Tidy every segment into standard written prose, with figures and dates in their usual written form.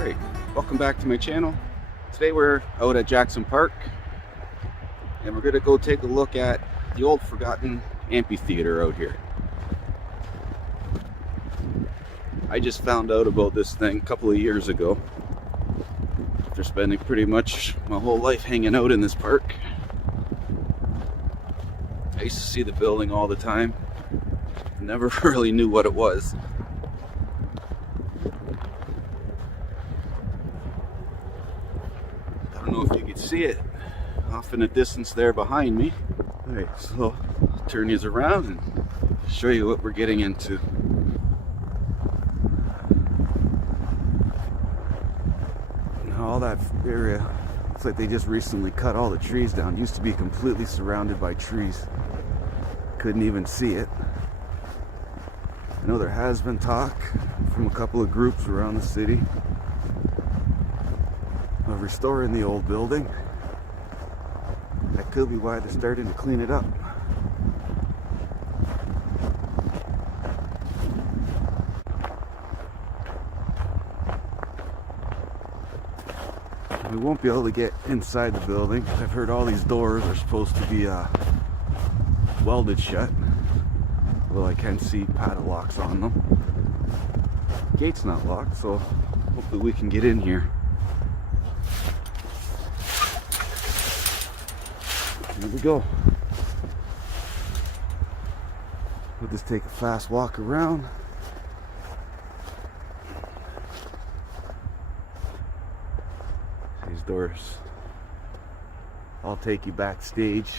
Alright, welcome back to my channel. Today we're out at Jackson Park and we're going to go take a look at the old forgotten amphitheater out here. I just found out about this thing a couple of years ago after spending pretty much my whole life hanging out in this park. I used to see the building all the time, never really knew what it was. I don't know if you can see it off in the distance there behind me. Alright, so I'll turn these around and show you what we're getting into. Now all that area looks like they just recently cut all the trees down. It used to be completely surrounded by trees. Couldn't even see it. I know there has been talk from a couple of groups around the city of restoring the old building. That could be why they're starting to clean it up. We won't be able to get inside the building. I've heard all these doors are supposed to be welded shut. Although I can see padlocks on them. Gate's not locked, so hopefully we can get in here. Here we go. We'll just take a fast walk around. These doors all take you backstage.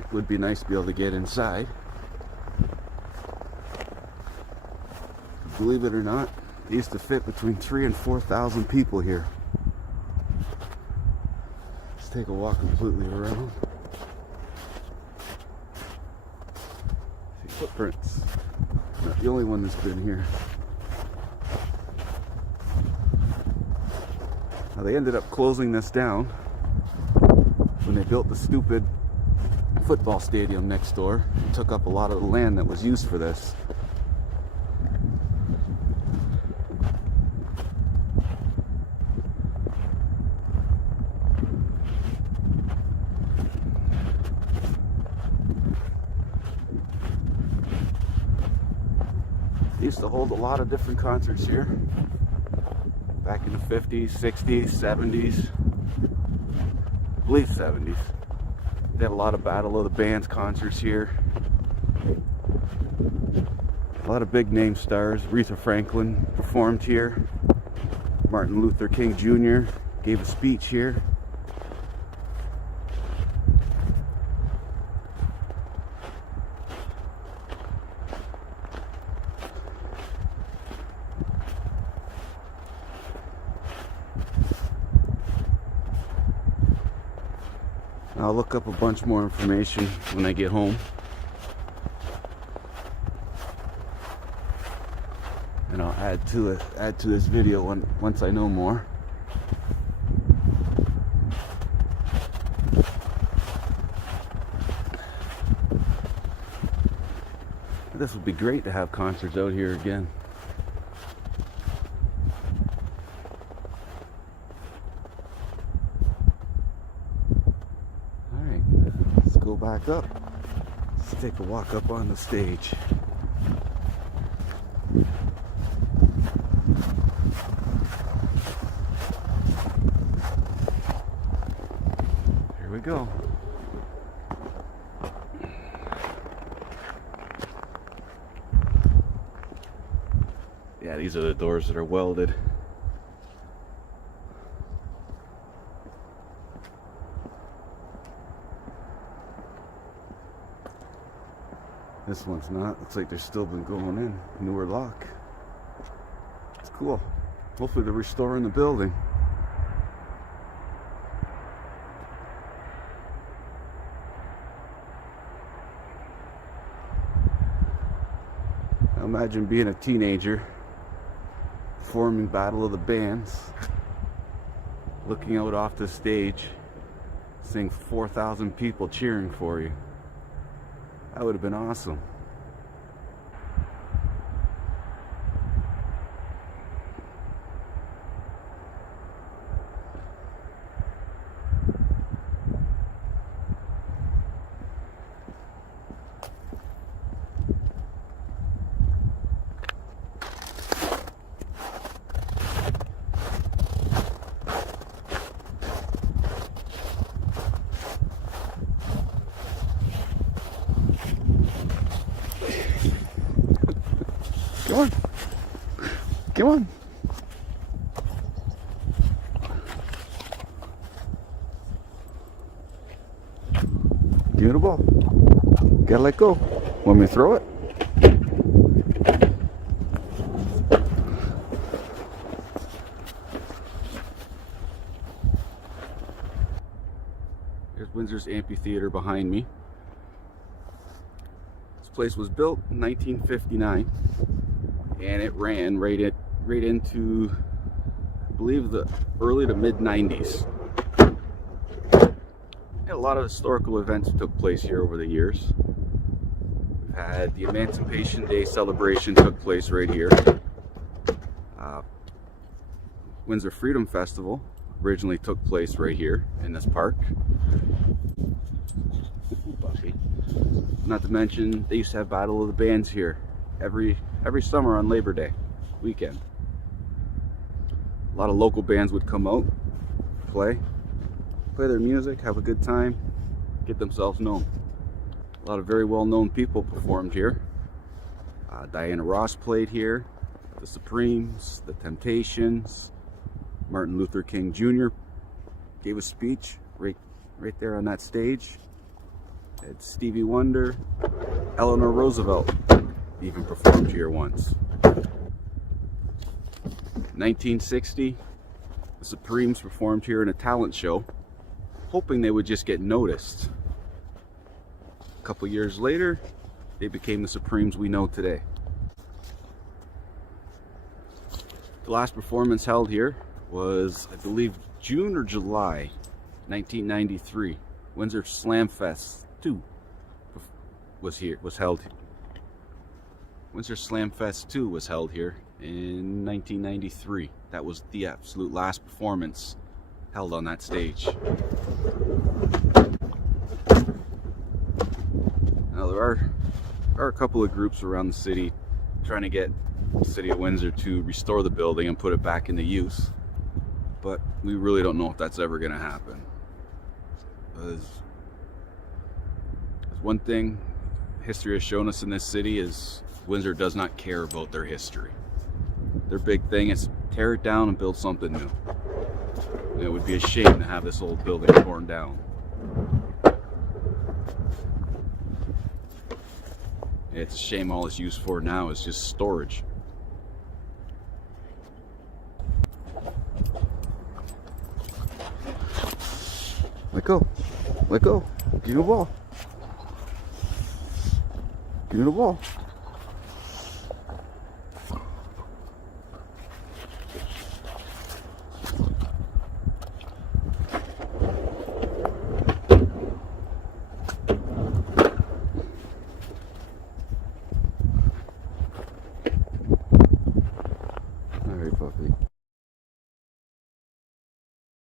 It would be nice to be able to get inside. Believe it or not, they used to fit between 3,000 and 4,000 people here. Let's take a walk completely around. See footprints. Not the only one that's been here. Now they ended up closing this down when they built the stupid football stadium next door. It took up a lot of the land that was used for this. They used to hold a lot of different concerts here back in the 50s, 60s, 70s, I believe 70s. They had a lot of Battle of the Bands concerts here. A lot of big name stars. Aretha Franklin performed here. Martin Luther King Jr. gave a speech here. I'll look up a bunch more information when I get home. And I'll add to this video once I know more. This would be great to have concerts out here again. Go back up. Let's take a walk up on the stage. Here we go. Yeah, these are the doors that are welded. This one's not. Looks like they've still been going in. Newer lock. It's cool. Hopefully they're restoring the building. Now imagine being a teenager, performing Battle of the Bands, looking out off the stage, seeing 4,000 people cheering for you. That would have been awesome. Come on. Give me the ball. Gotta let go. Want me to throw it? There's Windsor's amphitheater behind me. This place was built in 1959, and it ran right into, I believe, the early to mid 90s. A lot of historical events took place here over the years. We've had the Emancipation Day celebration took place right here. Windsor Freedom Festival originally took place right here in this park. Not to mention, they used to have Battle of the Bands here every summer on Labor Day weekend. A lot of local bands would come out, play their music, have a good time, get themselves known. A lot of very well-known people performed here. Diana Ross played here, the Supremes, the Temptations. Martin Luther King Jr. gave a speech right there on that stage. And Stevie Wonder, Eleanor Roosevelt even performed here once. 1960, the Supremes performed here in a talent show, hoping they would just get noticed. A couple years later, they became the Supremes we know today. The last performance held here was, I believe, June or July 1993. Windsor Slam Fest 2 was held. Windsor Slam Fest 2 was held here in 1993. That was the absolute last performance held on that stage. Now there are a couple of groups around the city trying to get the city of Windsor to restore the building and put it back into use, but we really don't know if that's ever going to happen. There's one thing history has shown us in this city is Windsor does not care about their history. Their big thing is tear it down and build something new. And it would be a shame to have this old building torn down. It's a shame all it's used for now is just storage. Let go. Let go. Give me the ball. Give me the ball. All right, puppy.